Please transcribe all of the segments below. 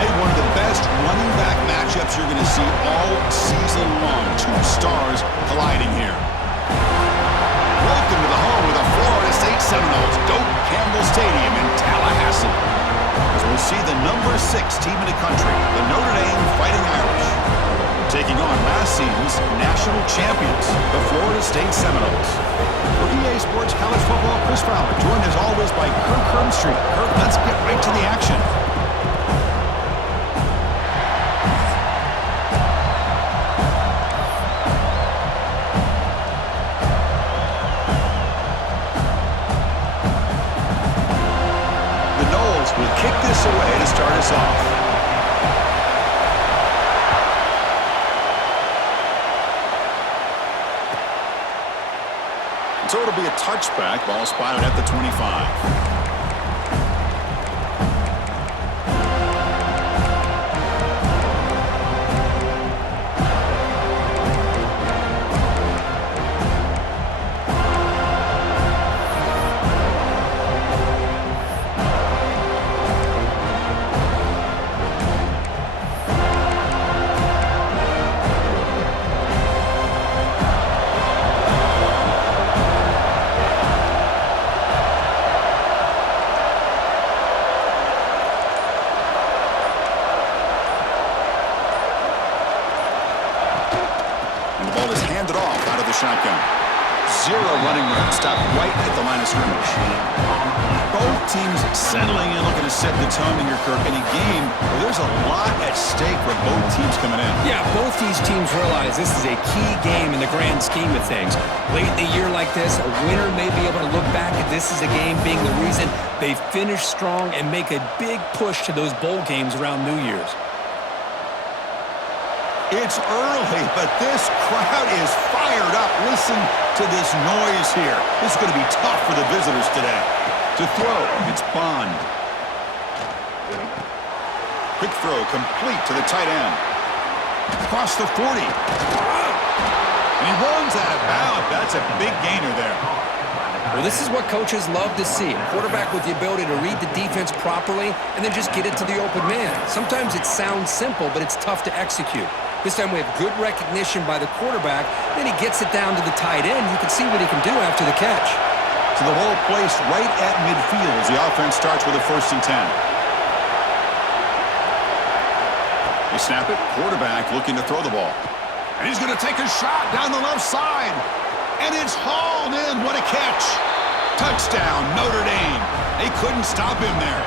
Ray, one of the best running back matchups you're going to see all season long. Two stars colliding here. Welcome to the home of the Florida State Seminoles, Doak Campbell Stadium in Tallahassee. As we'll see the number 6 team in the country, the Notre Dame Fighting Irish, taking on last season's national champions, the Florida State Seminoles. For EA Sports College Football, Chris Fowler, joined as always by Kirk Herbstreit. Kirk, let's get right to the action. The Noles will kick this away to start us off. So it'll be a touchback, ball spotted at the 25. Shotgun. Zero running room. Stopped right at the line of scrimmage. Both teams settling in, looking to set the tone here, Kirk, in a game where there's a lot at stake for both teams coming in. Yeah, both these teams realize this is a key game in the grand scheme of things. Late in a year like this, a winner may be able to look back at this as a game being the reason they finish strong and make a big push to those bowl games around New Year's. It's early, but this crowd is fired up. Listen to this noise here. This is going to be tough for the visitors today. To throw, it's Bond. Quick throw complete to the tight end. Across the 40. And he runs out of bounds. That's a big gainer there. Well, this is what coaches love to see. A quarterback with the ability to read the defense properly and then just get it to the open man. Sometimes it sounds simple, but it's tough to execute. This time we have good recognition by the quarterback. Then he gets it down to the tight end. You can see what he can do after the catch. So the ball placed right at midfield as the offense starts with a 1st and 10. They snap it. Quarterback looking to throw the ball. And he's going to take a shot down the left side. And it's hauled in. What a catch. Touchdown, Notre Dame. They couldn't stop him there.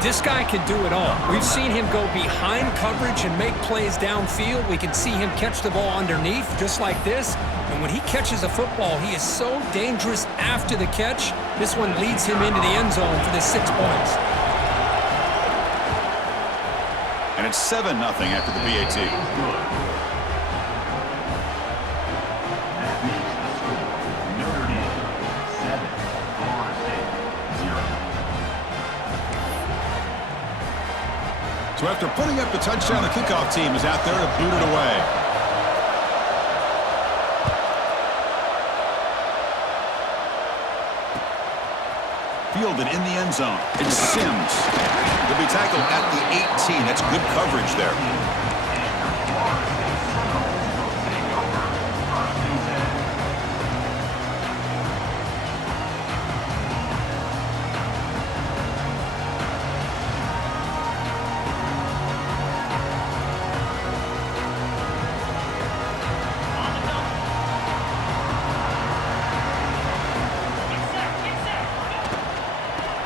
This guy can do it all. We've seen him go behind coverage and make plays downfield. We can see him catch the ball underneath just like this. And when he catches a football, he is so dangerous after the catch. This one leads him into the end zone for the 6 points. And it's 7-0 after the PAT. So after putting up the touchdown, the kickoff team is out there to boot it away. Fielded in the end zone. It's Sims. He'll be tackled at the 18. That's good coverage there.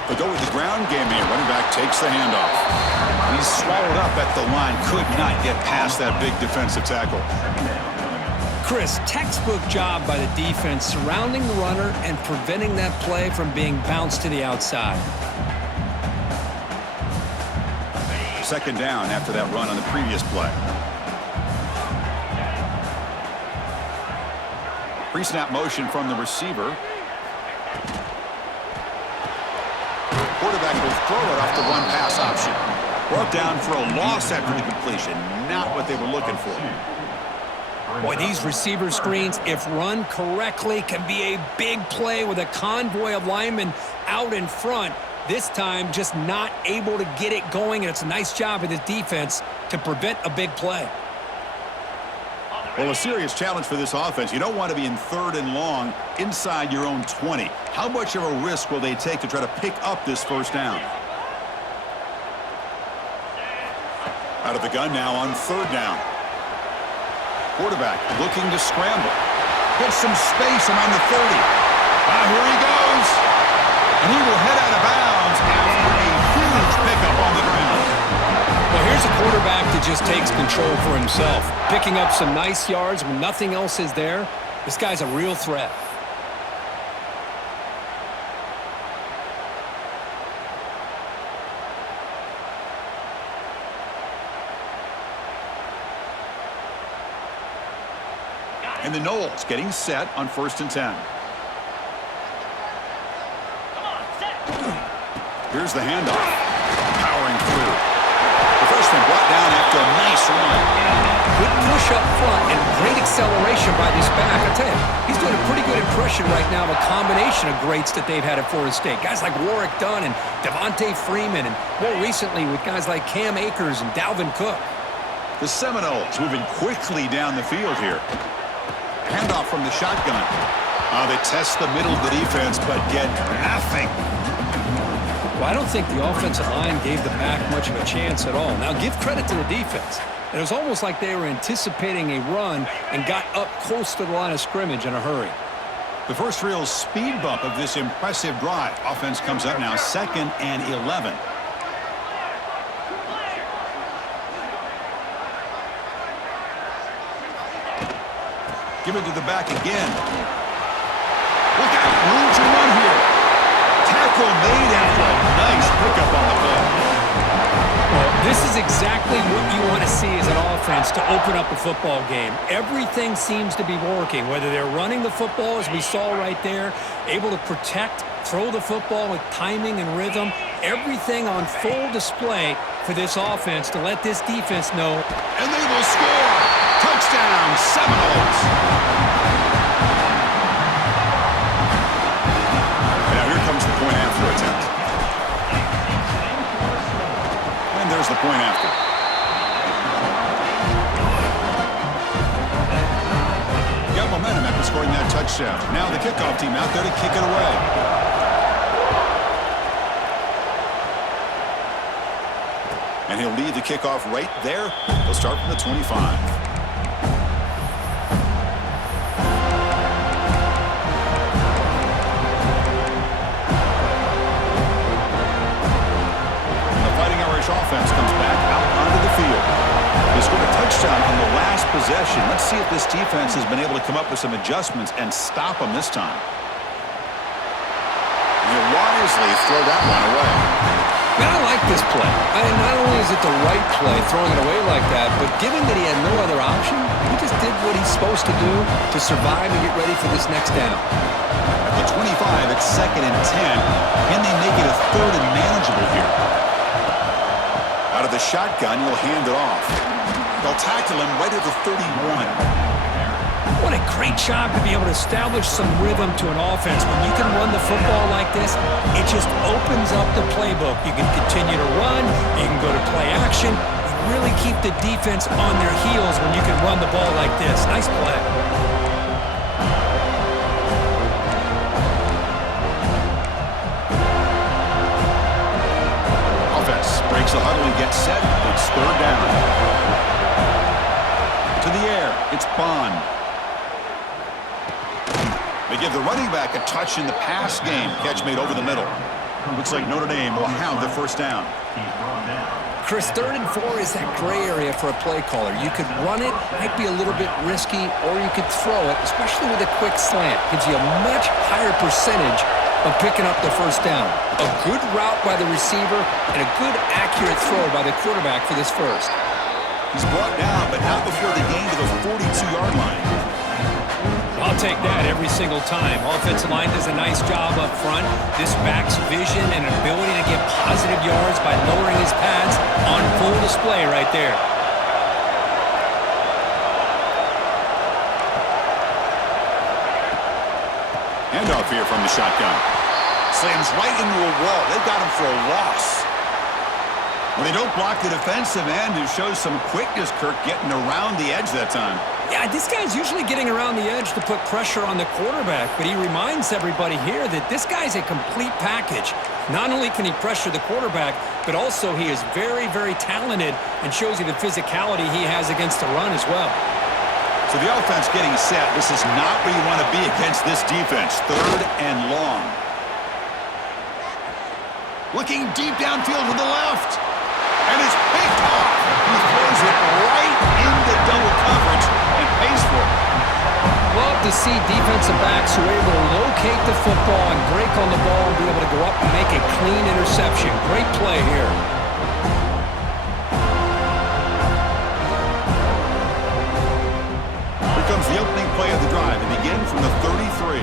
They go with the ground game here. Running back takes the handoff. He's swallowed up at the line. Could not get past that big defensive tackle. Chris, textbook job by the defense surrounding the runner and preventing that play from being bounced to the outside. 2nd down after that run on the previous play. Pre-snap motion from the receiver. Quarterback will throw it off the run-pass option. Brought down for a loss after the completion. Not what they were looking for. Boy, these receiver screens, if run correctly, can be a big play with a convoy of linemen out in front. This time, just not able to get it going, and it's a nice job of the defense to prevent a big play. Well, a serious challenge for this offense. You don't want to be in 3rd and long inside your own 20. How much of a risk will they take to try to pick up this first down? Out of the gun now on 3rd down. Quarterback looking to scramble. Gets some space around the 30. Here he goes. And he will head out of bounds after a huge pickup on the ground. Well, here's a quarterback that just takes control for himself, picking up some nice yards when nothing else is there. This guy's a real threat. And the Knowles getting set on 1st and 10. Here's the handoff. Powering through. The freshman brought down after a nice run. Good push up front and great acceleration by this back. I tell you, he's doing a pretty good impression right now of a combination of greats that they've had at Florida State. Guys like Warwick Dunn and Devontae Freeman, and more recently with guys like Cam Akers and Dalvin Cook. The Seminoles moving quickly down the field here. Handoff from the shotgun. They test the middle of the defense, but get nothing. Well, I don't think the offensive line gave the back much of a chance at all. Now, give credit to the defense. It was almost like they were anticipating a run and got up close to the line of scrimmage in a hurry. The first real speed bump of this impressive drive. Offense comes up now 2nd and 11. Give it to the back again. Look out, room to run here. Tackle made after a nice pickup on the play. Well, this is exactly what you want to see as an offense to open up a football game. Everything seems to be working, whether they're running the football, as we saw right there, able to protect, throw the football with timing and rhythm. Everything on full display for this offense to let this defense know. And they will score. Touchdown, Seminoles. Now here comes the point after attempt. And there's the point after. Got momentum after scoring that touchdown. Now the kickoff team out there to kick it away. And he'll lead the kickoff right there. He'll start from the 25. Offense comes back out onto the field. They scored a touchdown on the last possession. Let's see if this defense has been able to come up with some adjustments and stop them this time. They wisely throw that one away. Man, I like this play. Not only is it the right play, throwing it away like that, but given that he had no other option, he just did what he's supposed to do to survive and get ready for this next down. At the 25, it's 2nd and 10. Can they make it a 3rd and manageable here? Out of the shotgun, he'll hand it off. They'll tackle him right at the 31. What a great job to be able to establish some rhythm to an offense. When you can run the football like this, it just opens up the playbook. You can continue to run. You can go to play action. You really keep the defense on their heels when you can run the ball like this. Nice play. Breaks the huddle and gets set. It's 3rd down. To the air. It's Bond. They give the running back a touch in the pass game. Catch made over the middle. Looks like Notre Dame will have the first down. Chris, 3rd and 4 is that gray area for a play caller. You could run it, might be a little bit risky, or you could throw it, especially with a quick slant. Gives you a much higher percentage of picking up the first down. A good route by the receiver and a good accurate throw by the quarterback for this first. He's brought down, but not before the gain to the 42-yard line. I'll take that every single time. Offensive line does a nice job up front. This back's vision and ability to get positive yards by lowering his pads on full display right there. Handoff here from the shotgun. Slams right into a wall. They've got him for a loss. Well, they don't block the defensive end, who shows some quickness, Kirk, getting around the edge that time. Yeah, this guy's usually getting around the edge to put pressure on the quarterback, but he reminds everybody here that this guy's a complete package. Not only can he pressure the quarterback, but also he is very, very talented and shows you the physicality he has against the run as well. So the offense getting set. This is not where you want to be against this defense. 3rd and long. Looking deep downfield to the left. And it's picked off. He throws it right into double coverage and pays for it. Love to see defensive backs who are able to locate the football and break on the ball and be able to go up and make a clean interception. Great play here. Here comes the opening play of the drive. They begin from the 33.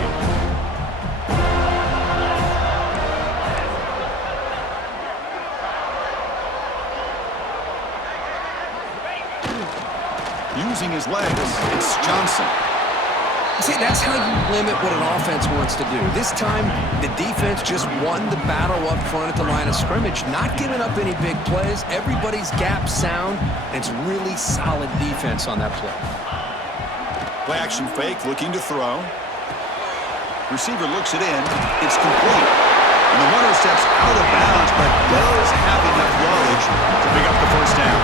Using his legs, it's Johnson. See, that's how you limit what an offense wants to do. This time, the defense just won the battle up front at the line of scrimmage, not giving up any big plays. Everybody's gap sound, and it's really solid defense on that play. Play action fake, looking to throw. Receiver looks it in. It's complete. And the runner steps out of bounds, but does have enough yardage to pick up the first down.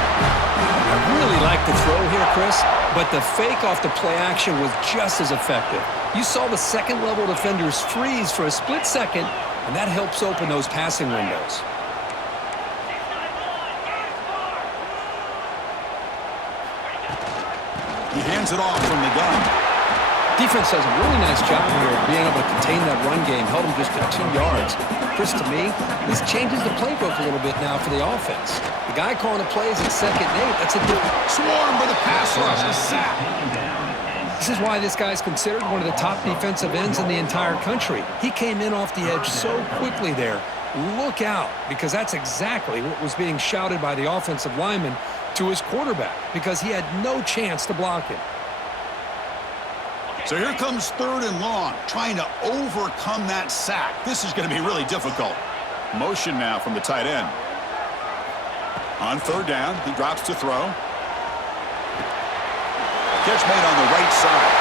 I really like the throw here, Chris, but the fake off the play action was just as effective. You saw the second-level defenders freeze for a split second, and that helps open those passing windows. He hands it off from the gun. Defense does a really nice job here of being able to contain that run game, held them just to 2 yards. Chris, to me, this changes the playbook a little bit now for the offense. The guy calling the plays at 2nd and 8, that's a different. Swarmed by the pass rush, a sack. This is why this guy's considered one of the top defensive ends in the entire country. He came in off the edge so quickly there. Look out, because that's exactly what was being shouted by the offensive lineman to his quarterback, because he had no chance to block him. So here comes 3rd and long, trying to overcome that sack. This is going to be really difficult. Motion now from the tight end. On 3rd down, he drops to throw. Catch made on the right side.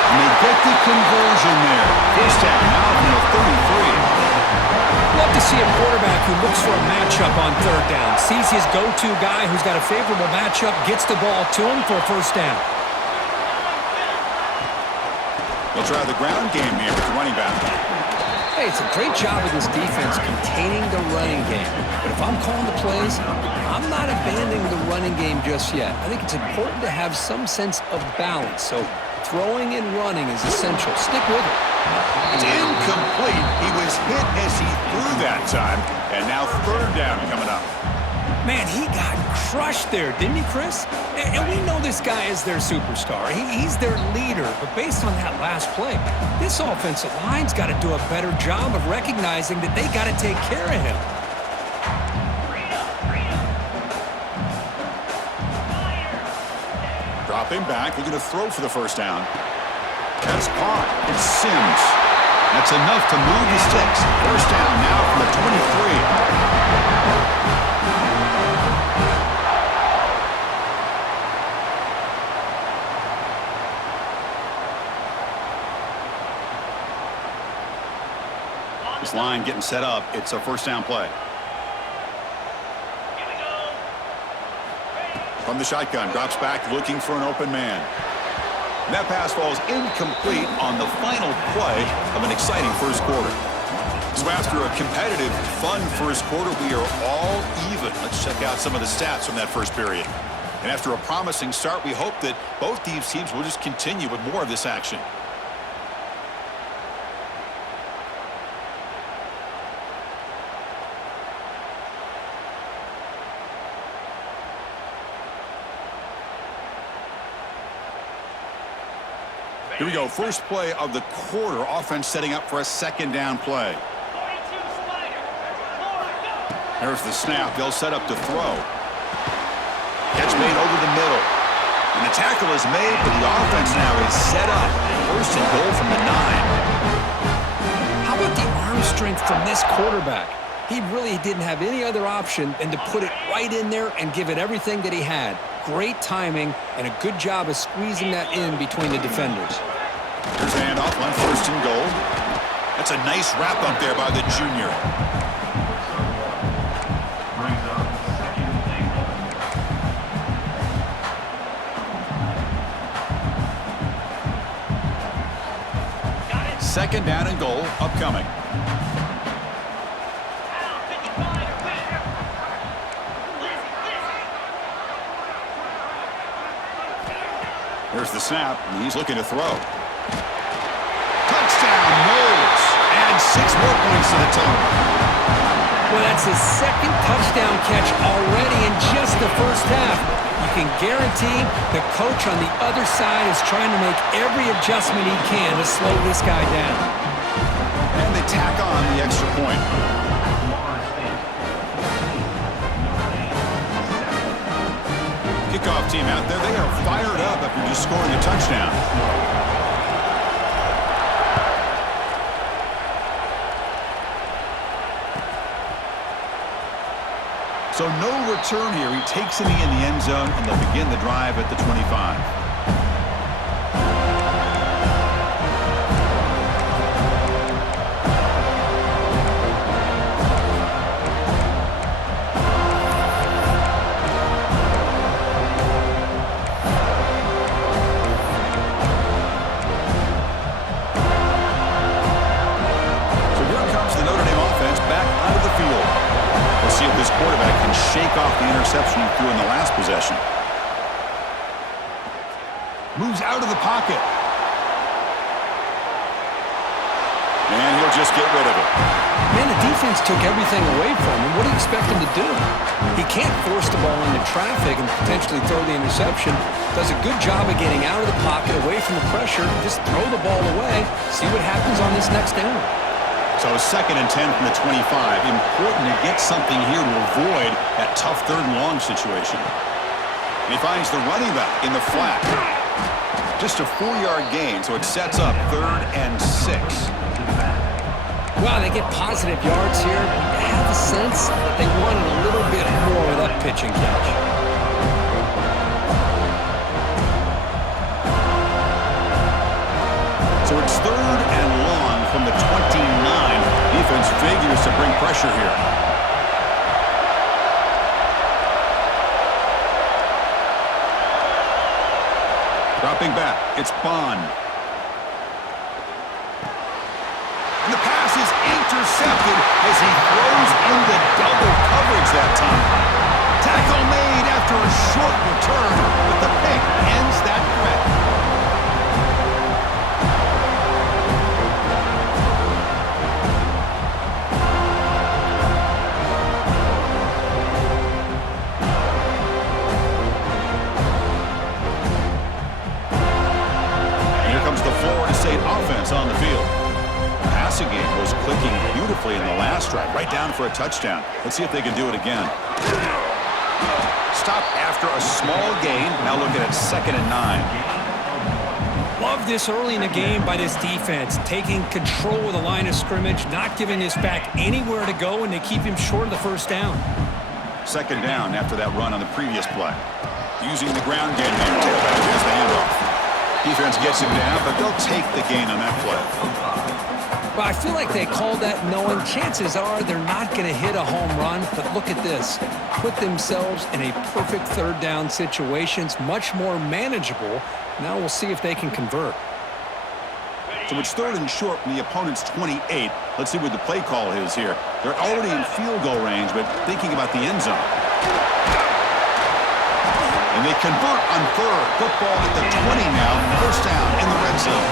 And they get the conversion there. First down now from the 33. Love to see a quarterback who looks for a matchup on 3rd down. Sees his go-to guy who's got a favorable matchup, gets the ball to him for a first down. They'll try the ground game here with the running back. Hey, it's a great job of this defense containing the running game. But if I'm calling the plays, I'm not abandoning the running game just yet. I think it's important to have some sense of balance. So throwing and running is essential. Stick with it. It's incomplete. He was hit as he threw that time. And now 3rd down coming up. Man, he got crushed there, didn't he, Chris? And we know this guy is their superstar. He's their leader. But based on that last play, this offensive line's got to do a better job of recognizing that they got to take care of him. Dropping back, looking to throw for the first down. That's caught. It's Sims. That's enough to move the sticks. First down now from the 23. This line getting set up. It's a first down play. From the shotgun, drops back looking for an open man. And that pass falls incomplete on the final play of an exciting first quarter. So after a competitive, fun first quarter, we are all even. Let's check out some of the stats from that first period. And after a promising start, we hope that both these teams will just continue with more of this action. Here we go, first play of the quarter. Offense setting up for a second down play. There's the snap. They'll set up to throw. Catch made over the middle. And the tackle is made, but the offense now is set up. First and goal from the 9. How about arm strength from this quarterback. He really didn't have any other option than to put it right in there and give it everything that he had. Great timing and a good job of squeezing that in between the defenders. Here's the handoff on 1st and goal. That's a nice wrap up there by the junior. Second down and goal upcoming. Here's the snap, and he's looking to throw. Touchdown, Knowles, and 6 more points to the total. Well, that's his second touchdown catch already in just the first half. You can guarantee the coach on the other side is trying to make every adjustment he can to slow this guy down. And they tack on the extra point. Kickoff team out there, they are fired up after just scoring a touchdown. So no return here. He takes it in the end zone, and they'll begin the drive at the 25. Quarterback can shake off the interception he threw in the last possession. Moves out of the pocket. And he'll just get rid of it. Man, the defense took everything away from him. What do you expect him to do? He can't force the ball into traffic and potentially throw the interception. Does a good job of getting out of the pocket, away from the pressure, just throw the ball away, see what happens on this next down. So 2nd and 10 from the 25. Important to get something here to avoid that tough 3rd and long situation. And he finds the running back in the flat. Just a 4-yard gain, so it sets up 3rd and 6. Well, they get positive yards here. I have the sense that they wanted a little bit more of that pitch and catch. So it's 3rd and long from the 29. Defense figures to bring pressure here. Dropping back, it's Bond. And the pass is intercepted as he throws into double coverage that time. Tackle made after a short return, but the pick ends that threat. Offense on the field. Passing game was clicking beautifully in the last drive, right down for a touchdown. Let's see if they can do it again. Stop after a small gain. Now looking at 2nd and 9. Love this early in the game by this defense, taking control of the line of scrimmage, not giving this back anywhere to go, and they keep him short of the 1st down. 2nd down after that run on the previous play. Using the ground game there. Tailback has the handoff. Defense gets him down, but they'll take the gain on that play. Well, I feel like they called that knowing chances are they're not going to hit a home run, but look at this. Put themselves in a perfect 3rd down situation. It's much more manageable. Now we'll see if they can convert. So it's 3rd and short from the opponent's 28. Let's see what the play call is here. They're already in field goal range, but thinking about the end zone. And they convert on 3rd. Football at the 20 now. 1st down in the red zone.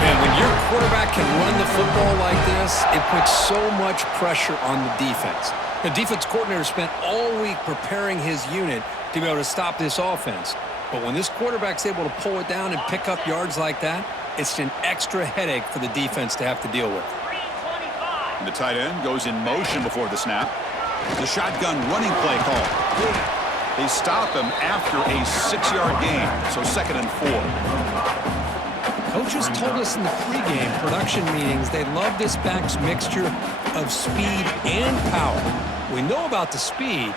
Man, when your quarterback can run the football like this, it puts so much pressure on the defense. The defense coordinator spent all week preparing his unit to be able to stop this offense. But when this quarterback's able to pull it down and pick up yards like that, it's an extra headache for the defense to have to deal with. And the tight end goes in motion before the snap. The shotgun running play call. They stop him after a 6-yard gain, so 2nd and 4. Coaches told us in the pregame production meetings they love this back's mixture of speed and power. We know about the speed,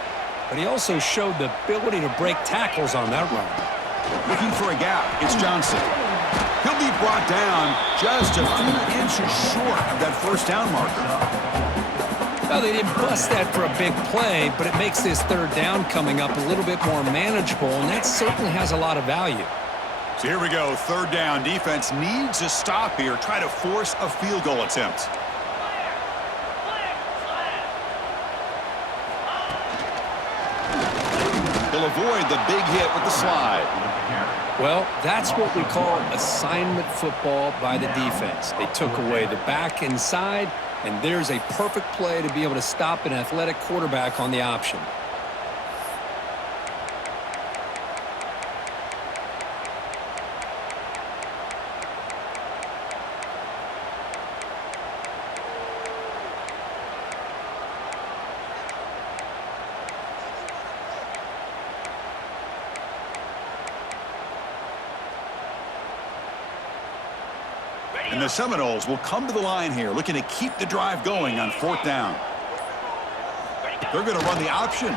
but he also showed the ability to break tackles on that run. Looking for a gap. It's Johnson. He'll be brought down just a few inches short of that first down marker. Well, they didn't bust that for a big play, but it makes this third down coming up a little bit more manageable, and that certainly has a lot of value. So here we go, third down. Defense needs a stop here, try to force a field goal attempt. He'll avoid the big hit with the slide. Well, that's what we call assignment football by the defense. They took away the back inside, and there's a perfect play to be able to stop an athletic quarterback on the option. And the Seminoles will come to the line here, looking to keep the drive going on fourth down. They're going to run the option.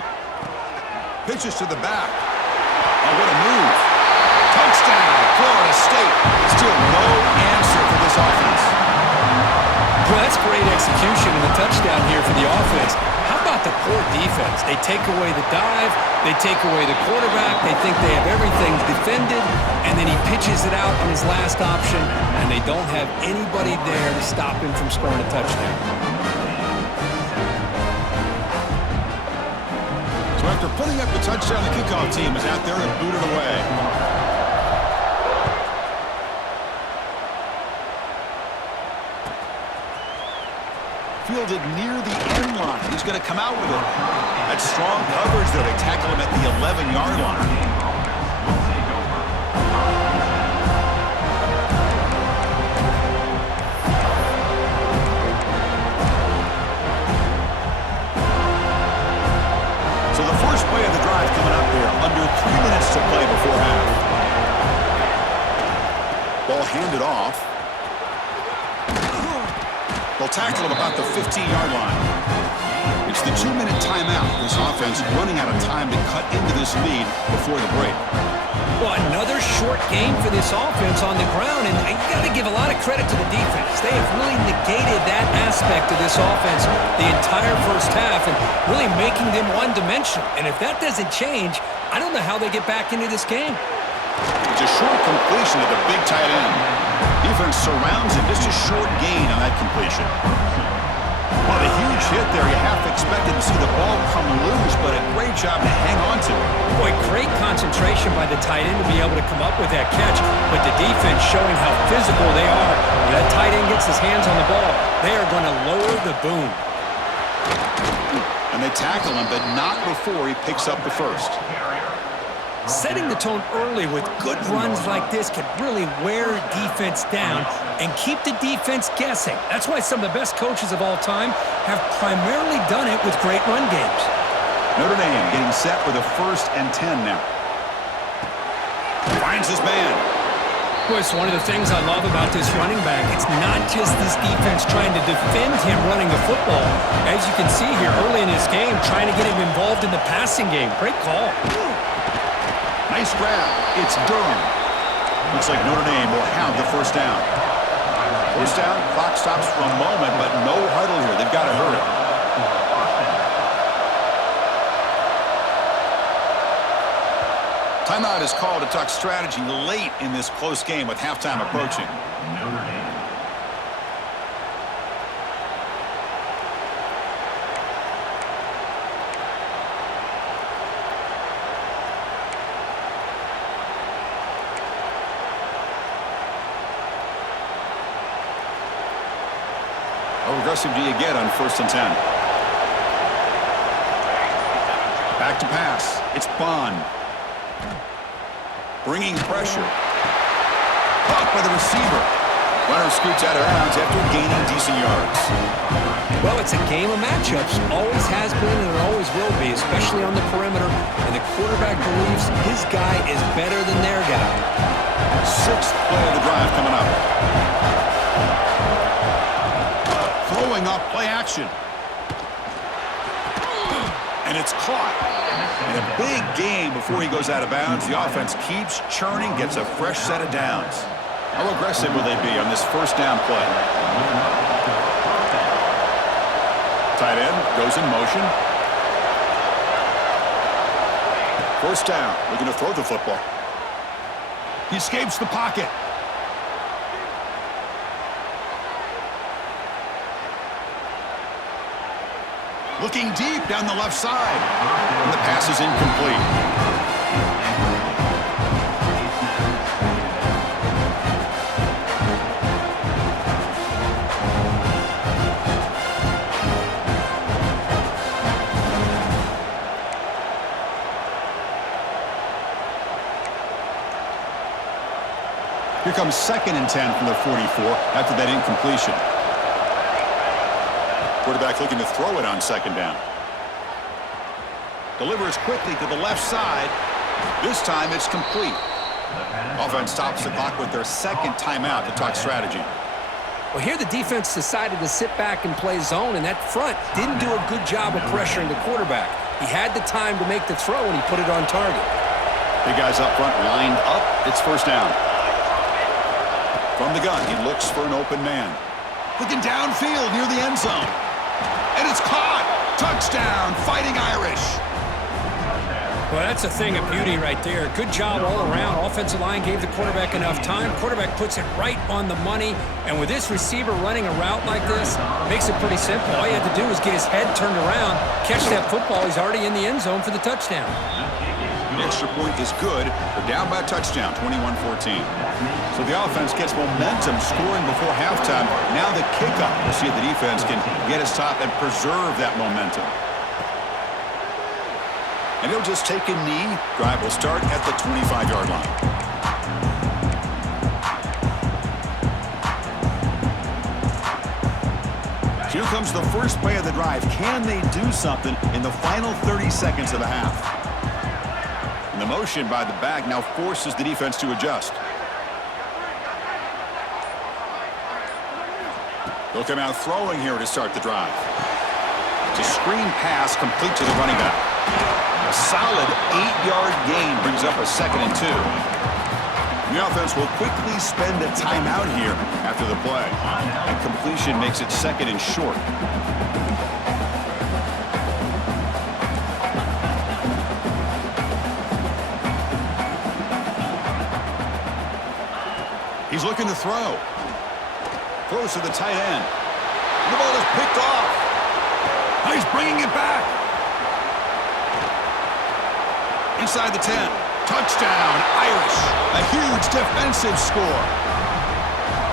Pitches to the back. Oh, what a move. Touchdown, Florida State. Still no answer for this offense. Well, that's great execution and a touchdown here for the offense. How about the poor defense? They take away the dive, they take away the quarterback, they think they have everything defended, and then he pitches it out on his last option, and they don't have anybody there to stop him from scoring a touchdown. So after putting up the touchdown, the kickoff team is out there and booted away. Fielded near the end line. He's going to come out with it. That's strong coverage there. They tackle him at the 11-yard line. So the first play of the drive coming up here. Under 3 minutes to play before half. Ball handed off. They'll tackle him about the 15-yard line. It's the 2-minute timeout. This offense running out of time to cut into this lead before the break. Well, another short game for this offense on the ground, and you got to give a lot of credit to the defense. They have really negated that aspect of this offense the entire first half and really making them one-dimensional. And if that doesn't change, I don't know how they get back into this game. It's a short completion to the big tight end. Defense surrounds him. Just a short gain on that completion. Well, the huge hit there. You half expected to see the ball come loose, but a great job to hang on to it. Boy, great concentration by the tight end to be able to come up with that catch, but the defense showing how physical they are. When that tight end gets his hands on the ball, they are going to lower the boom. And they tackle him, but not before he picks up the first. Setting the tone early with good runs like this can really wear defense down and keep the defense guessing. That's why some of the best coaches of all time have primarily done it with great run games. Notre Dame getting set with a 1st and 10 now. Finds his man. Boy, it's one of the things I love about this running back. It's not just this defense trying to defend him running the football. As you can see here early in this game, trying to get him involved in the passing game. Great call. Nice grab. It's Durham. Looks like Notre Dame will have the first down. First down, clock stops for a moment, but no huddle here. They've got to hurry. Timeout is called to talk strategy late in this close game with halftime approaching. How aggressive do you get on 1st and 10? Back to pass. It's Bond. Bringing pressure. Caught by the receiver. Runner scoots out of bounds after gaining decent yards. Well, it's a game of matchups. Always has been and it always will be, especially on the perimeter. And the quarterback believes his guy is better than their guy. Sixth play of the drive coming up. Throwing off play action. And it's caught. And a big gain before he goes out of bounds. The offense keeps churning, gets a fresh set of downs. How aggressive will they be on this first down play? Tight end goes in motion. First down. Looking to throw the football. He escapes the pocket. Looking deep down the left side. And the pass is incomplete. Here comes 2nd and 10 from the 44 after that incompletion. Quarterback looking to throw it on 2nd down. Delivers quickly to the left side. This time it's complete. Offense stops the clock with their 2nd timeout to talk strategy. Well, here the defense decided to sit back and play zone, and that front didn't do a good job of pressuring the quarterback. He had the time to make the throw, and he put it on target. Big guys up front lined up. It's first down. From the gun, he looks for an open man. Looking downfield near the end zone. And it's caught. Touchdown, Fighting Irish. Well, that's a thing of beauty right there. Good job all around. Offensive line gave the quarterback enough time. Quarterback puts it right on the money. And with this receiver running a route like this, makes it pretty simple. All you had to do was get his head turned around, catch that football. He's already in the end zone for the touchdown. The extra point is good. They're down by a touchdown, 21-14. So the offense gets momentum scoring before halftime. Now the kickoff. We'll see if the defense can get a stop and preserve that momentum. And he'll just take a knee. Drive will start at the 25-yard line. Here comes the first play of the drive. Can they do something in the final 30 seconds of the half? And the motion by the back now forces the defense to adjust. They'll come out throwing here to start the drive. It's a screen pass complete to the running back. A solid 8-yard gain brings up a 2nd and 2. The offense will quickly spend a timeout here after the play. And completion makes it 2nd and short. He's looking to throw. Throws to the tight end. The ball is picked off. He's bringing it back. Inside the 10. Touchdown, Irish. A huge defensive score.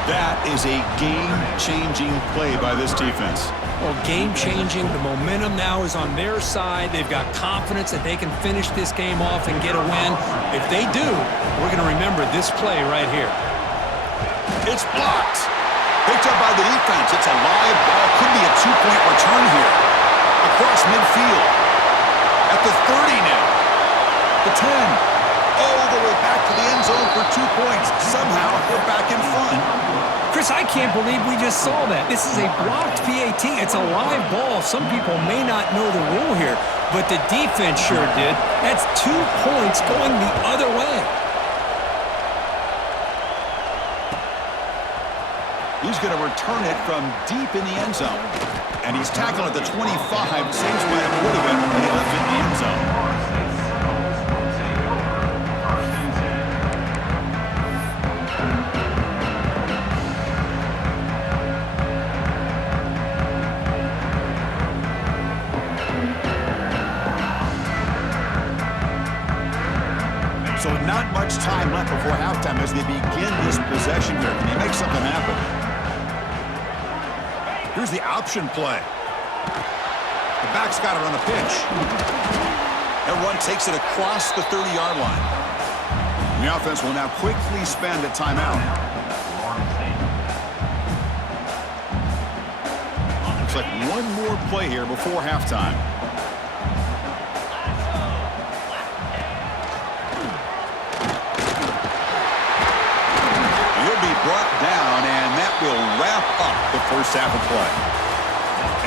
That is a game-changing play by this defense. Well, game-changing. The momentum now is on their side. They've got confidence that they can finish this game off and get a win. If they do, we're going to remember this play right here. It's blocked. Picked up by the defense. It's a live ball. Could be a 2-point return here. Across midfield. At the 30 now. The 10. All the way back to the end zone for 2 points. Somehow, we're back in front. Chris, I can't believe we just saw that. This is a blocked PAT. It's a live ball. Some people may not know the rule here, but the defense sure did. That's 2 points going the other way. He's going to return it from deep in the end zone. And he's tackled at the 25, same spot it would have been when he left it in the end zone. So not much time left before halftime as they begin this possession here. Can they make something happen? Here's the option play. The back's got it on the pitch. Everyone takes it across the 30-yard line. The offense will now quickly spend a timeout. Looks like one more play here before halftime. He'll be brought down, and that will wrap up the first half of play.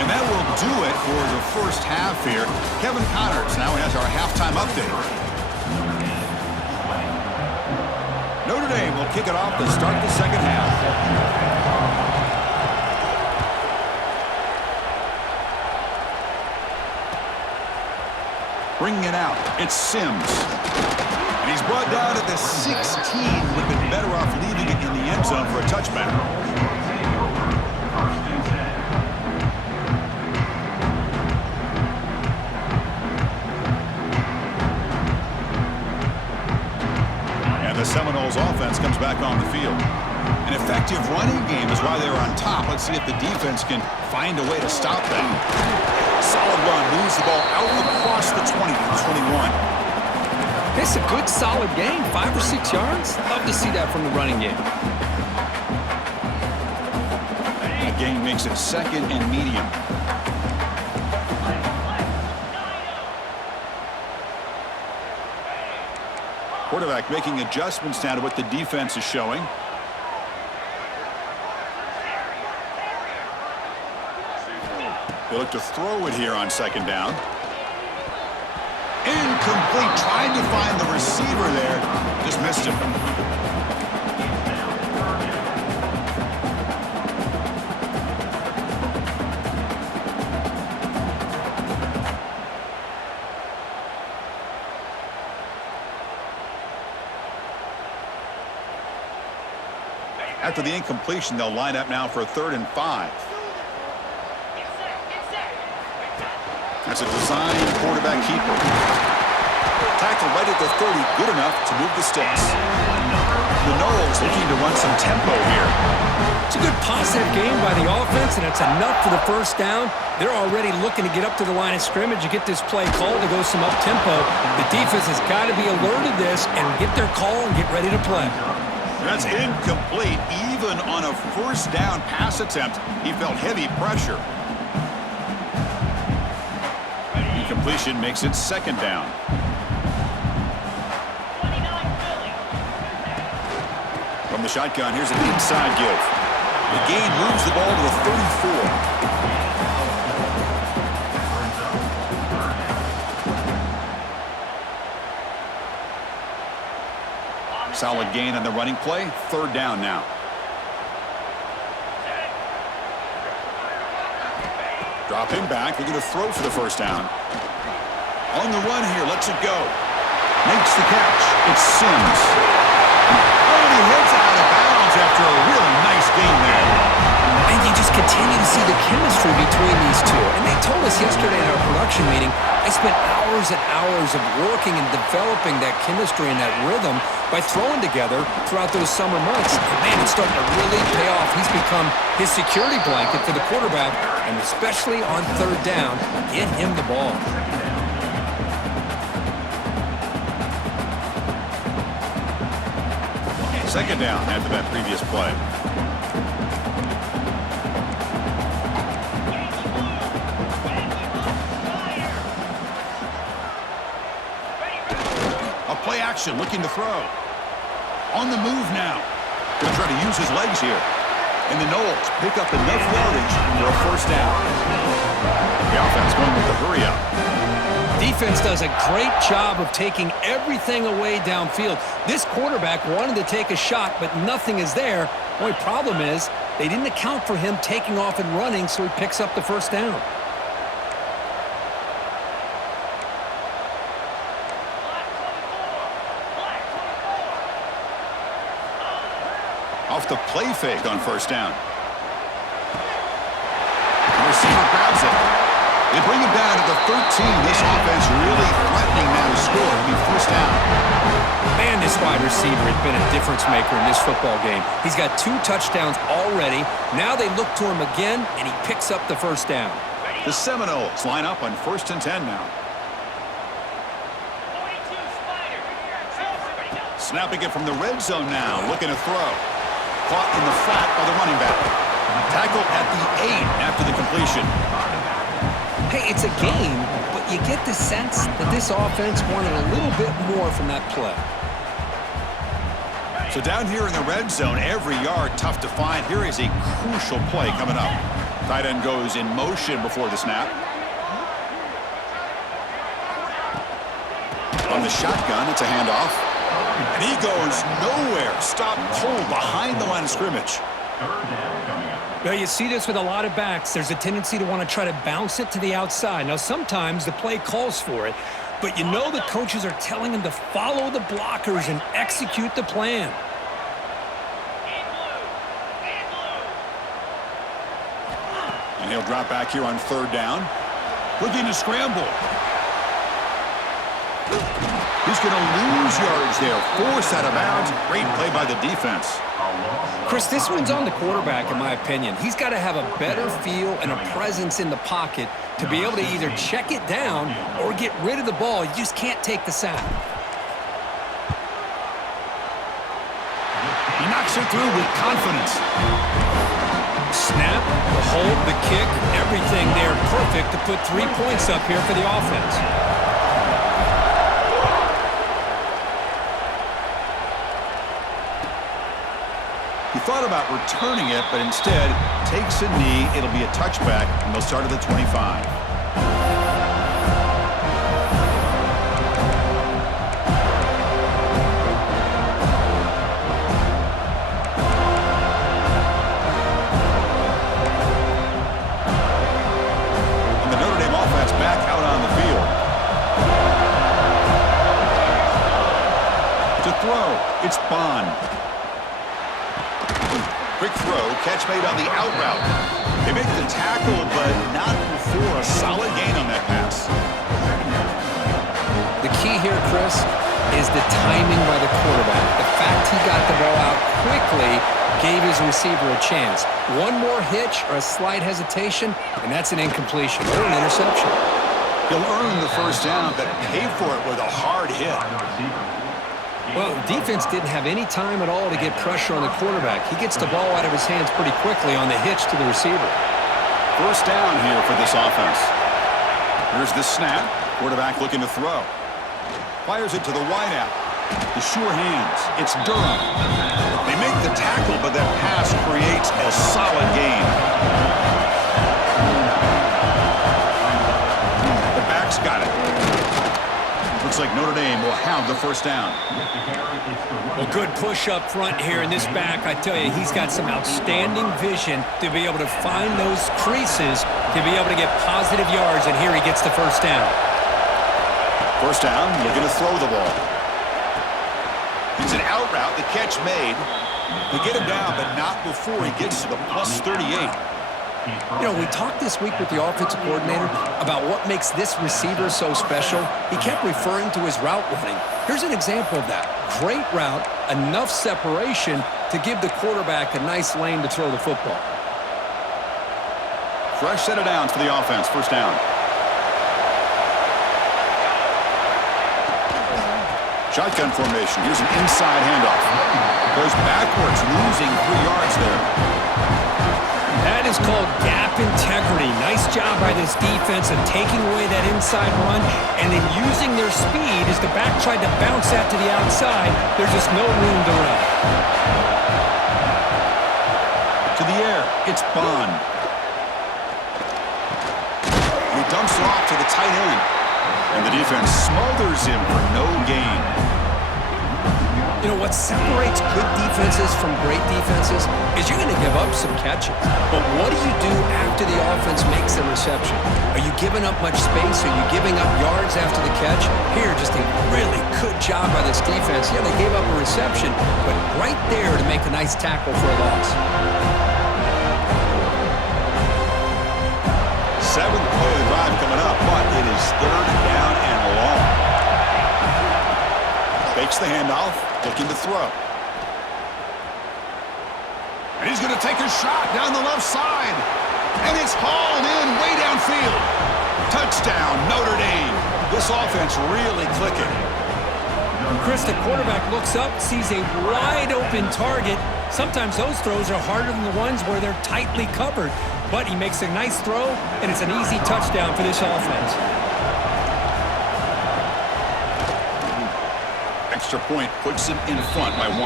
And that will do it for the first half here. Kevin Connors now has our halftime update. Notre Dame will kick it off to start the second half. Bringing it out, it's Sims. And he's brought down at the 16. Would have been better off leaving it in the end zone for a touchback. And the Seminoles offense comes back on the field. An effective running game is why they're on top. Let's see if the defense can find a way to stop that. Solid run, moves the ball out across the 20 to the 21. It's a good, solid game. 5 or 6 yards. Love to see that from the running game. The game makes it second and medium. Quarterback making adjustments now to what the defense is showing. They look to throw it here on second down. Incomplete. Trying to find the receiver there. Just missed him. After the incompletion, they'll line up now for a 3rd and 5. That's a design quarterback keeper. Tackle right at the 30, good enough to move the sticks. The Noles looking to run some tempo here. It's a good positive game by the offense, and it's enough for the first down. They're already looking to get up to the line of scrimmage and get this play called to go some up-tempo. The defense has got to be alerted to this and get their call and get ready to play. That's incomplete. Even on a first down pass attempt, he felt heavy pressure. Completion makes it second down. From the shotgun, here's an inside give. The gain moves the ball to the 34. Solid gain on the running play. 3rd down now. Dropping back, looking to throw for the first down. On the run here, lets it go. Makes the catch. It's Sims. And he heads out of bounds after a really nice game there. And you just continue to see the chemistry between these two. And they told us yesterday in our production meeting, they spent hours and hours of working and developing that chemistry and that rhythm by throwing together throughout those summer months. And man, it's starting to really pay off. He's become his security blanket for the quarterback, and especially on 3rd down, get him the ball. Second down after that previous play. A play action, looking to throw. On the move now. Going to try to use his legs here. And the Noles pick up enough yardage for a first down. The offense going with the hurry up. Defense does a great job of taking everything away downfield. This quarterback wanted to take a shot, but nothing is there. The only problem is they didn't account for him taking off and running, so he picks up the first down. Off the play fake on first down. The receiver grabs it. They bring him down to the 13. This offense really threatening now to score. It'll be first down. Man, this wide receiver has been a difference maker in this football game. He's got 2 touchdowns already. Now they look to him again, and he picks up the first down. The Seminoles line up on 1st and 10 now. Snapping it from the red zone now. Looking to throw. Caught in the flat by the running back. Tackle at the 8 after the completion. Hey, it's a game, but you get the sense that this offense wanted a little bit more from that play. So down here in the red zone, every yard tough to find. Here is a crucial play coming up. Tight end goes in motion before the snap. On the shotgun, it's a handoff. And he goes nowhere. Stopped cold behind the line of scrimmage. Well, you see this with a lot of backs. There's a tendency to want to try to bounce it to the outside. Now, sometimes the play calls for it, but you know the coaches are telling him to follow the blockers and execute the plan. And he'll drop back here on 3rd down. Looking to scramble. He's going to lose yards there. Forced out of bounds. Great play by the defense. Chris, this one's on the quarterback, in my opinion. He's got to have a better feel and a presence in the pocket to be able to either check it down or get rid of the ball. You just can't take the sack. He knocks it through with confidence. Snap, the hold, the kick, everything there perfect to put 3 points up here for the offense. He thought about returning it, but instead takes a knee. It'll be a touchback, and they'll start at the 25. And the Notre Dame offense back out on the field. To throw, it's Bond. Quick throw, catch made on the out route. They make the tackle, but not before a solid gain on that pass. The key here, Chris, is the timing by the quarterback. The fact he got the ball out quickly gave his receiver a chance. One more hitch or a slight hesitation, and that's an incompletion or an interception. He'll earn the 1st down, but pay for it with a hard hit. Well, the defense didn't have any time at all to get pressure on the quarterback. He gets the ball out of his hands pretty quickly on the hitch to the receiver. 1st down here for this offense. Here's the snap. Quarterback looking to throw. Fires it to the wideout. The sure hands. It's Durham. They make the tackle, but that pass creates a solid gain. The back's got it. Looks like Notre Dame will have the 1st down. Well, good push up front here in this back. I tell you, he's got some outstanding vision to be able to find those creases to be able to get positive yards, and here he gets the 1st down. 1st down, looking to throw the ball. It's an out route, the catch made. They get him down, but not before he gets to the plus 38. You know, we talked this week with the offensive coordinator about what makes this receiver so special. He kept referring to his route running. Here's an example of that. Great route, enough separation to give the quarterback a nice lane to throw the football. Fresh set of downs for the offense. 1st down. Shotgun formation. Here's an inside handoff. Goes backwards, losing 3 yards there. That is called gap integrity. Nice job by this defense of taking away that inside run and then using their speed as the back tried to bounce that to the outside. There's just no room to run. To the air, it's Bond. He dumps it off to the tight end. And the defense smothers him for no gain. You know, what separates good defenses from great defenses is you're going to give up some catches. But what do you do after the offense makes the reception? Are you giving up much space? Are you giving up yards after the catch? Here, just a really good job by this defense. Yeah, they gave up a reception, but right there to make a nice tackle for a loss. 7th play of the drive coming up, but it is 3rd down and long. Fakes the handoff, looking to throw. And he's going to take a shot down the left side. And it's hauled in way downfield. Touchdown, Notre Dame. This offense really clicking. Chris, the quarterback looks up, sees a wide-open target. Sometimes those throws are harder than the ones where they're tightly covered. But he makes a nice throw, and it's an easy touchdown for this offense. Extra point puts him in front by 1.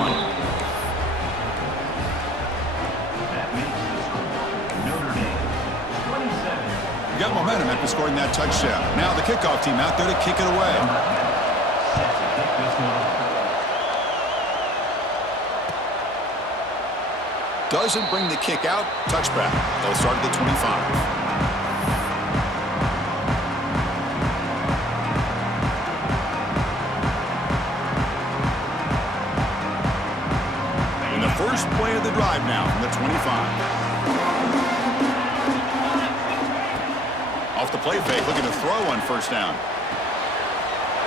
Got momentum after scoring that touchdown. Now the kickoff team out there to kick it away. Doesn't bring the kick out. Touchback. They'll start at the 25. In the first play of the drive now from the 25. Off the play fake, looking to throw on first down.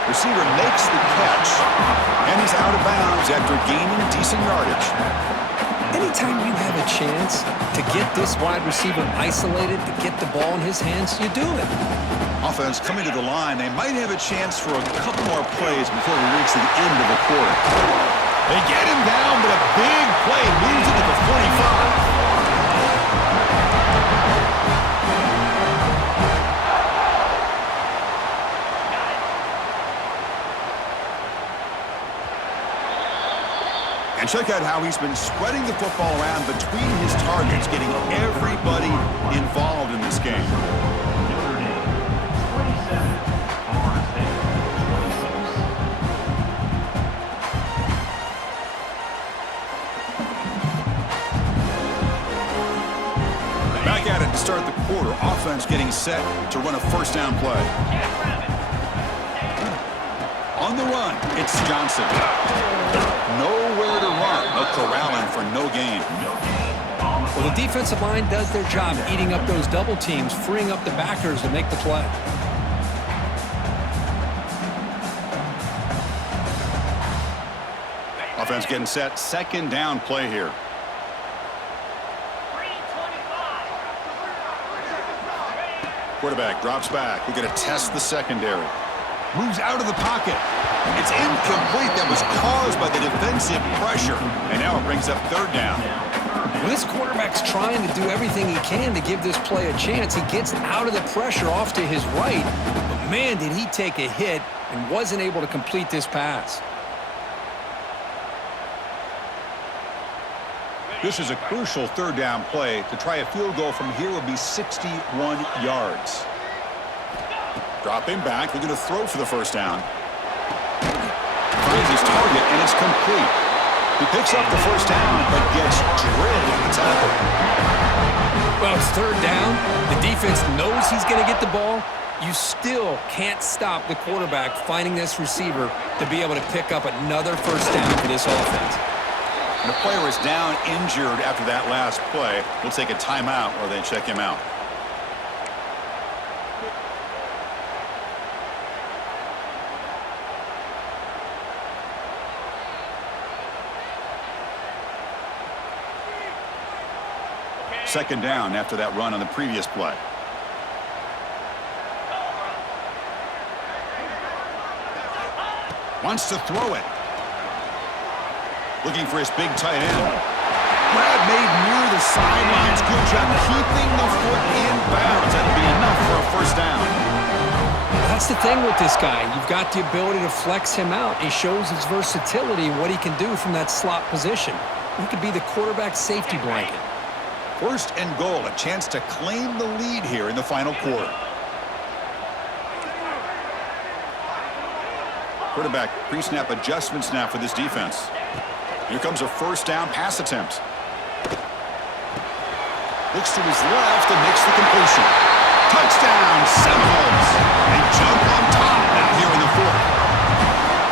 Receiver makes the catch, and he's out of bounds after gaining decent yardage. Anytime you have a chance to get this wide receiver isolated, to get the ball in his hands, you do it. Offense coming to the line. They might have a chance for a couple more plays before we reach the end of the quarter. They get him down, but a big play moves it to the 45. And check out how he's been spreading the football around between his targets, getting everybody involved in this game. Back at it to start the quarter. Offense getting set to run a first down play. On the run, it's Johnson. Nowhere to run. A corralling for no gain. Well, the defensive line does their job eating up those double teams, freeing up the backers to make the play. Offense getting set. Second down play here. Quarterback drops back. We're going to test the secondary. Moves out of the pocket. It's incomplete. That was caused by the defensive pressure. And now it brings up third down. Well, this quarterback's trying to do everything he can to give this play a chance. He gets out of the pressure off to his right. But, man, did he take a hit and wasn't able to complete this pass. This is a crucial third down play. To try a field goal from here would be 61 yards. Dropping back, looking to throw for the first down. Finds his target, and it's complete. He picks up the first down, but gets drilled on the tackle. Well, it's third down. The defense knows he's going to get the ball. You still can't stop the quarterback finding this receiver to be able to pick up another first down for this offense. And the player is down injured after that last play. We'll take a timeout while they check him out. Second down after that run on the previous play. Wants to throw it. Looking for his big tight end. Grab made near the sidelines. Good job keeping the foot in bounds. That'll be enough for a first down. That's the thing with this guy. You've got the ability to flex him out. He shows his versatility, what he can do from that slot position. He could be the quarterback safety blanket. First and goal, a chance to claim the lead here in the final quarter. Quarterback pre-snap adjustments now for this defense. Here comes a first down pass attempt. Looks to his left and makes the completion. Touchdown, Seminoles. They jump on top now here in the fourth.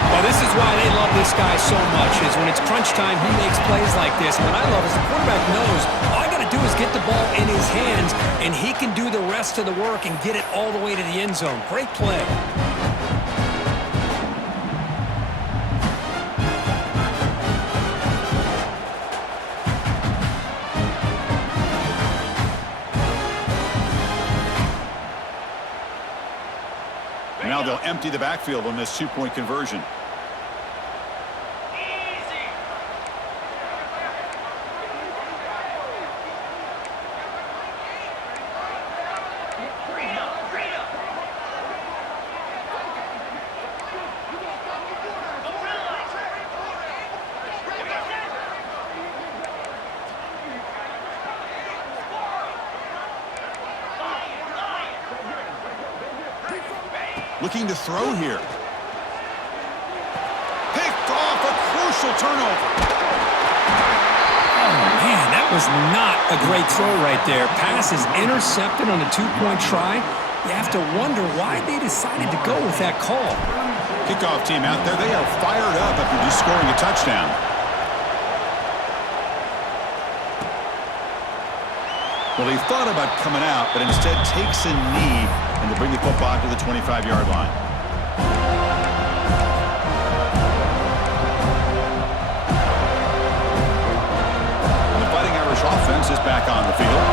Well, this is why they love this guy so much, is when it's crunch time, he makes plays like this. And what I love is the quarterback knows all I got to do is get the ball in his hands, and he can do the rest of the work and get it all the way to the end zone. Great play. Now they'll empty the backfield on this two-point conversion. Looking to throw here. Picked off, a crucial turnover. Oh, man, that was not a great throw right there. Pass is intercepted on a two-point try. You have to wonder why they decided to go with that call. Kickoff team out there, they are fired up after just scoring a touchdown. Well, he thought about coming out, but instead takes a knee and to bring the football to the 25-yard line. And the Fighting Irish offense is back on the field.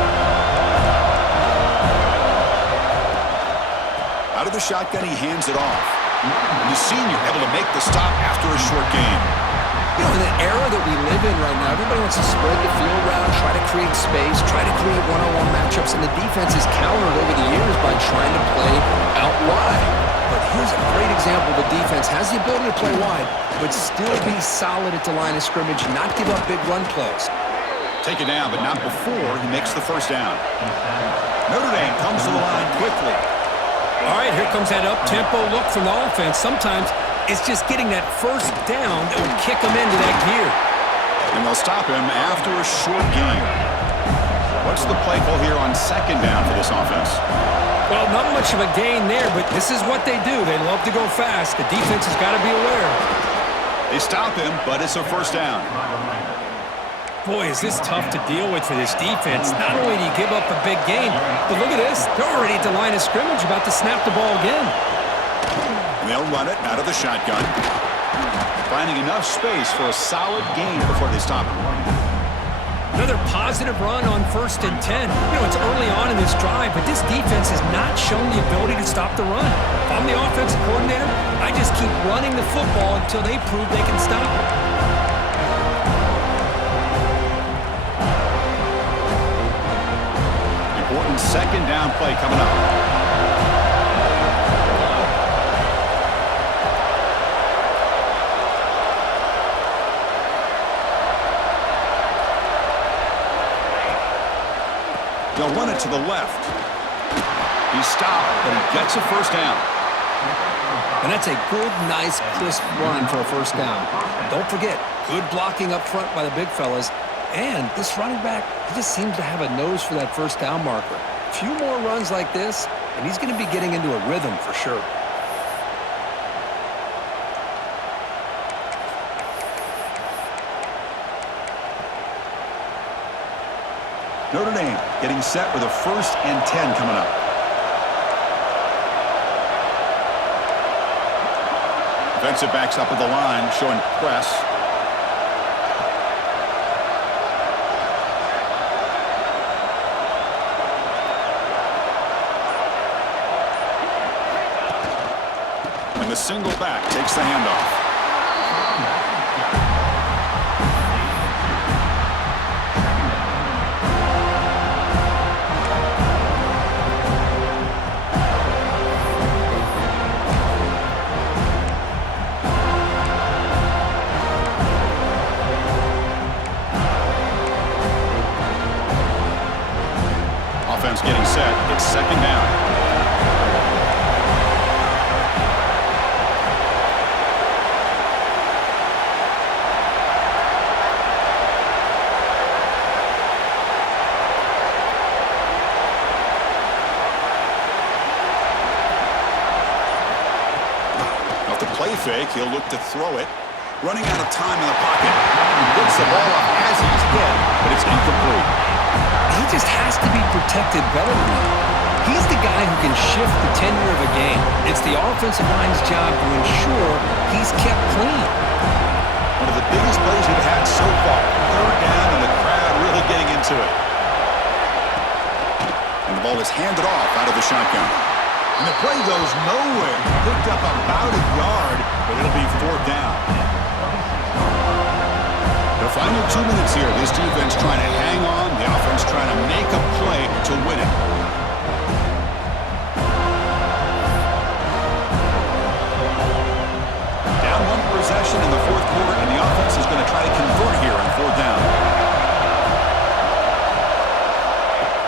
Out of the shotgun, he hands it off. And the senior able to make the stop after a short gain. You know, in the era that we live in right now, everybody wants to spread the field around, try to create space, try to create one-on-one matchups, and the defense is countered over the years by trying to play out wide. But here's a great example. The defense has the ability to play wide, but still be solid at the line of scrimmage, not give up big run plays. Take it down, but not before he makes the first down. Notre Dame comes to the line quickly. All right, here comes that up-tempo look from the offense. Sometimes it's just getting that first down that will kick them into that gear. And they'll stop him after a short gain. What's the play call here on second down for this offense? Well, not much of a gain there, but this is what they do. They love to go fast. The defense has got to be aware. They stop him, but it's a first down. Boy, is this tough to deal with for this defense. Not only do you give up a big gain, but look at this. They're already at the line of scrimmage about to snap the ball again. And they'll run it out of the shotgun. Finding enough space for a solid gain before they stop him. Another positive run on 1st and 10. You know, it's early on in this drive, but this defense has not shown the ability to stop the run. If I'm the offensive coordinator, I just keep running the football until they prove they can stop it. Important second down play coming up. They'll run it to the left. He's stopped, but he gets a first down. And that's a good, nice, crisp run for a first down. Don't forget, good blocking up front by the big fellas. And this running back, he just seems to have a nose for that first down marker. A few more runs like this, and he's going to be getting into a rhythm for sure. Notre Dame getting set with a 1st and 10 coming up. Defensive backs up at the line, showing press. And the single back takes the handoff. Offense getting set. It's second down. Off the play fake, he'll look to throw it. Running out of time in the pocket. He gets the ball up as he's hit, but it's incomplete. He just has to be protected better than that. He's the guy who can shift the tenure of a game. It's the offensive line's job to ensure he's kept clean. One of the biggest plays we've had so far. Third down and the crowd really getting into it. And the ball is handed off out of the shotgun. And the play goes nowhere. Picked up about a yard, but it'll be 4th down. The final 2 minutes here. This defense trying to hang on. The offense trying to make a play to win it. Down 1 possession in the 4th quarter, and the offense is going to try to convert here on 4th down.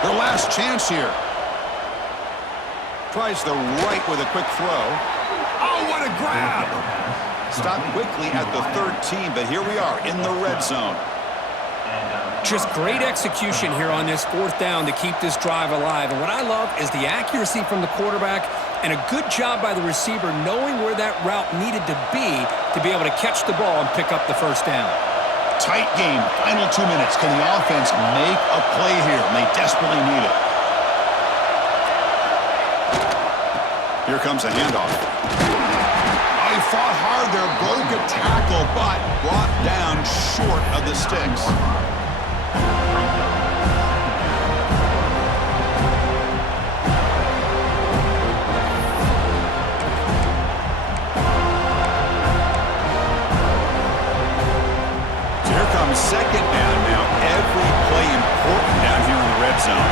Their last chance here. Tries the right with a quick throw. Oh, what a grab! Stopped quickly at the 13, but here we are in the red zone. Just great execution here on this fourth down to keep this drive alive. And what I love is the accuracy from the quarterback and a good job by the receiver knowing where that route needed to be able to catch the ball and pick up the first down. Tight game, final 2 minutes. Can the offense make a play here? And they desperately need it. Here comes a handoff. Oh, he fought hard there, broke a tackle, but brought down short of the sticks. Second down now. Every play important down here in the red zone.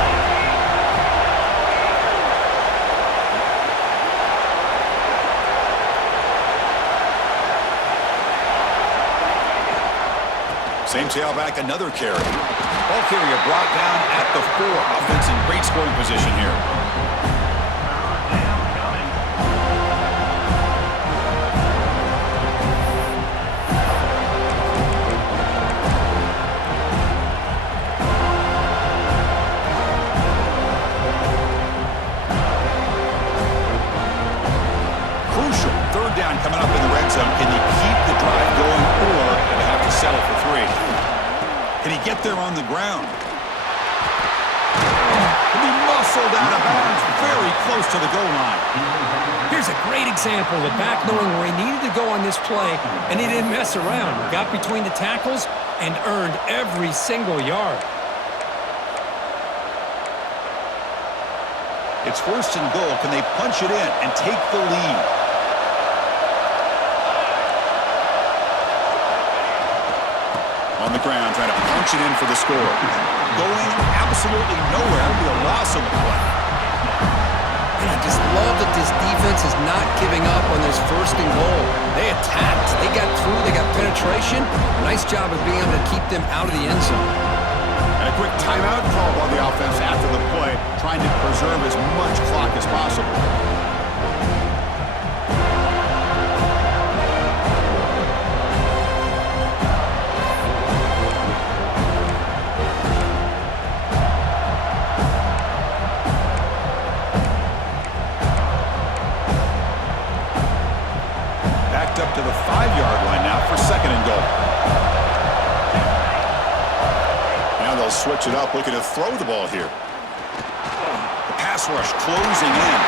Same tailback, another carry. Ball carrier brought down at the 4. Offense in great scoring position here. Coming up in the red zone. Can you keep the drive going, or do you have to settle for 3? Can he get there on the ground? Can he muscled out of bounds very close to the goal line? Here's a great example of the back knowing where he needed to go on this play, and he didn't mess around. He got between the tackles and earned every single yard. It's first and goal. Can they punch it in and take the lead? On the ground, trying to punch it in for the score. Going absolutely nowhere. It'll be a loss of the play. And I just love that this defense is not giving up on this first and goal. They attacked. They got through. They got penetration. Nice job of being able to keep them out of the end zone. And a quick timeout call by the offense after the play, trying to preserve as much clock as possible. Up to the 5-yard line now for second and goal. Now they'll switch it up, looking to throw the ball here. The pass rush closing in.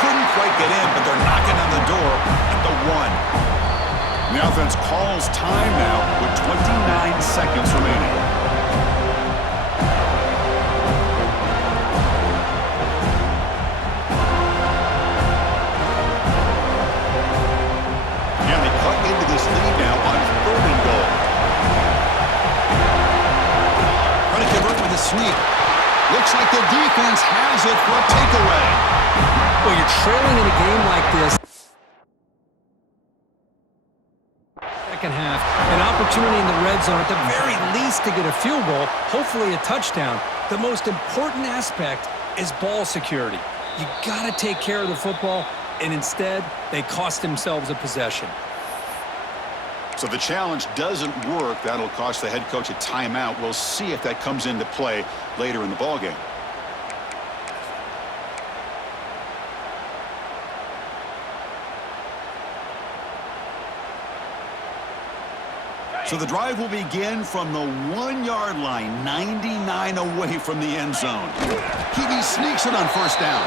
Couldn't quite get in, but they're knocking on the door at the 1. And the offense calls time now with 29 seconds remaining. Into this lead now on third and goal. Trying to convert with a sneak. Looks like the defense has it for a takeaway. Well, you're trailing in a game like this. Second half, an opportunity in the red zone at the very least to get a field goal, hopefully a touchdown. The most important aspect is ball security. You got to take care of the football, and instead, they cost themselves a possession. So the challenge doesn't work. That'll cost the head coach a timeout. We'll see if that comes into play later in the ballgame. So the drive will begin from the 1-yard line, 99 away from the end zone. He sneaks it on first down.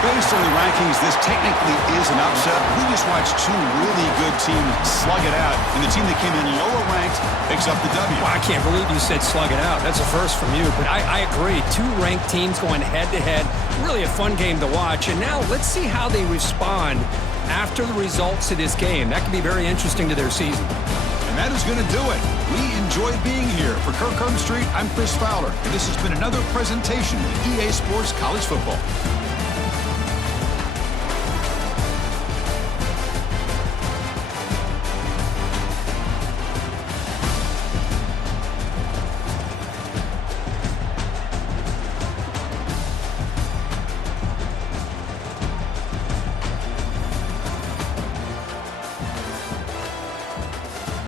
Based on the rankings, this technically is an upset. We just watched 2 really good teams slug it out, and the team that came in lower ranked picks up the W. Well, I can't believe you said slug it out. That's a first from you, but I agree. 2 ranked teams going head-to-head. Really a fun game to watch, and now let's see how they respond after the results of this game. That could be very interesting to their season. And that is going to do it. We enjoyed being here. For Kirk Street, I'm Chris Fowler, and this has been another presentation of EA Sports College Football.